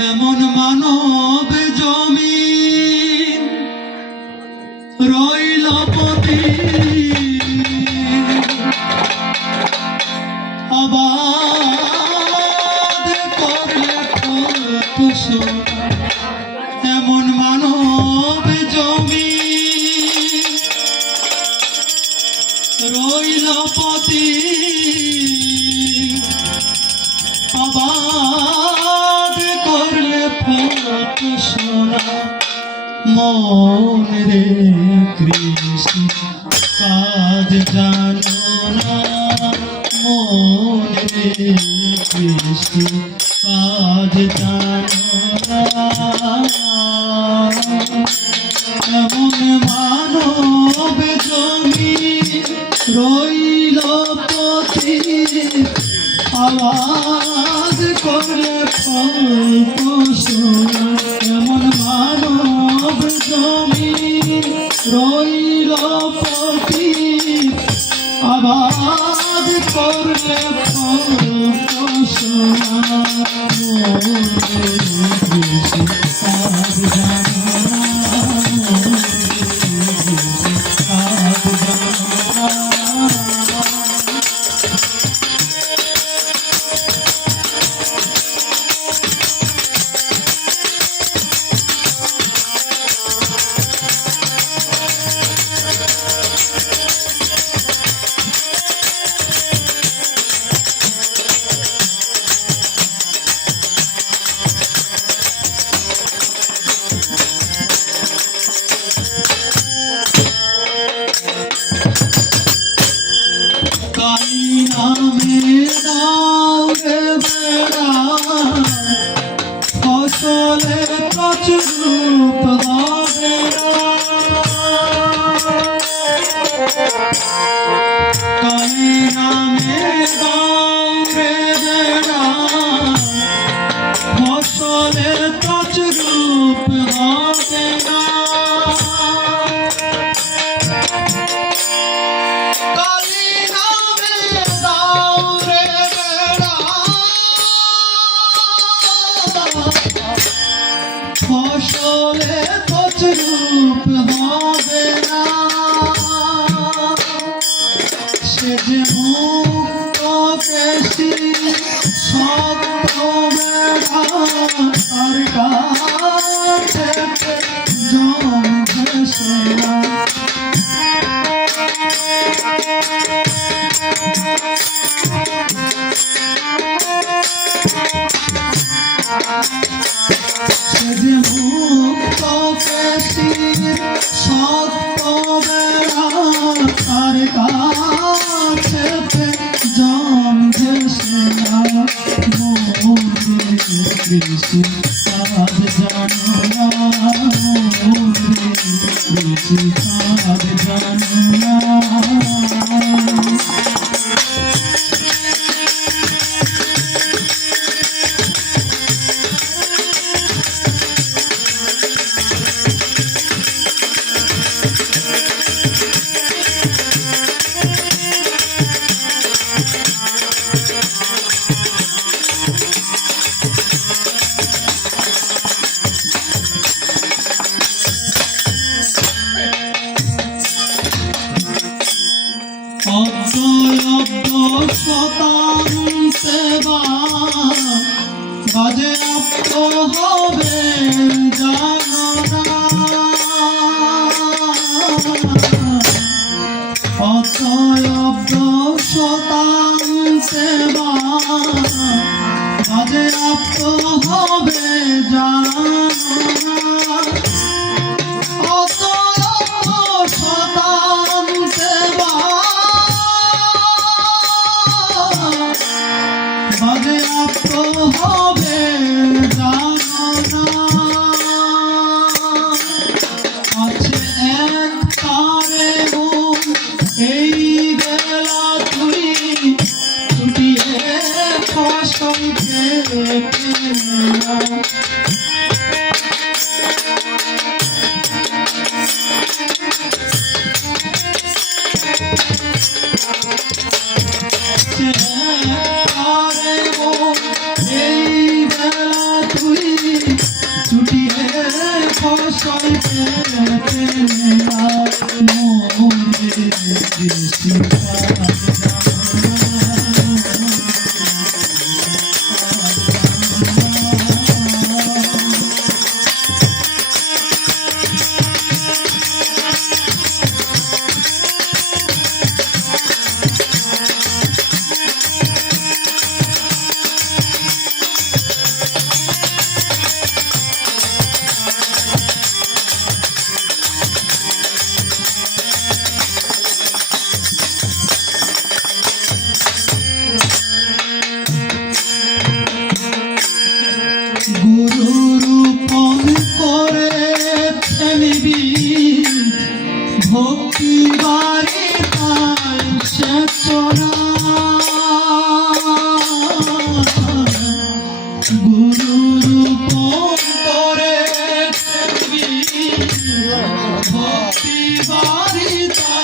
এমন মানব জমি রইল পতি আবার করলে ফসল এমন মন রে কৃষ্ণ কাজ জানো না। মন কৃষ্ণ কাজ জানো ফসল ফসলে প্রচুর রূপ হবে কালী ফসলে তছরূপ হবে না। সে যে মুক্ত কেশি সত্য কৃষ্ণ সাধ জানো কৃষ্ণ সাধ জানো। সেবা বাজে হবে অতয়ব্য শতাং সেবা বাজে হবে জানা Thank you. ভক্তি বারে তোরা। গুরুরূপ করে ভক্তি বারে তার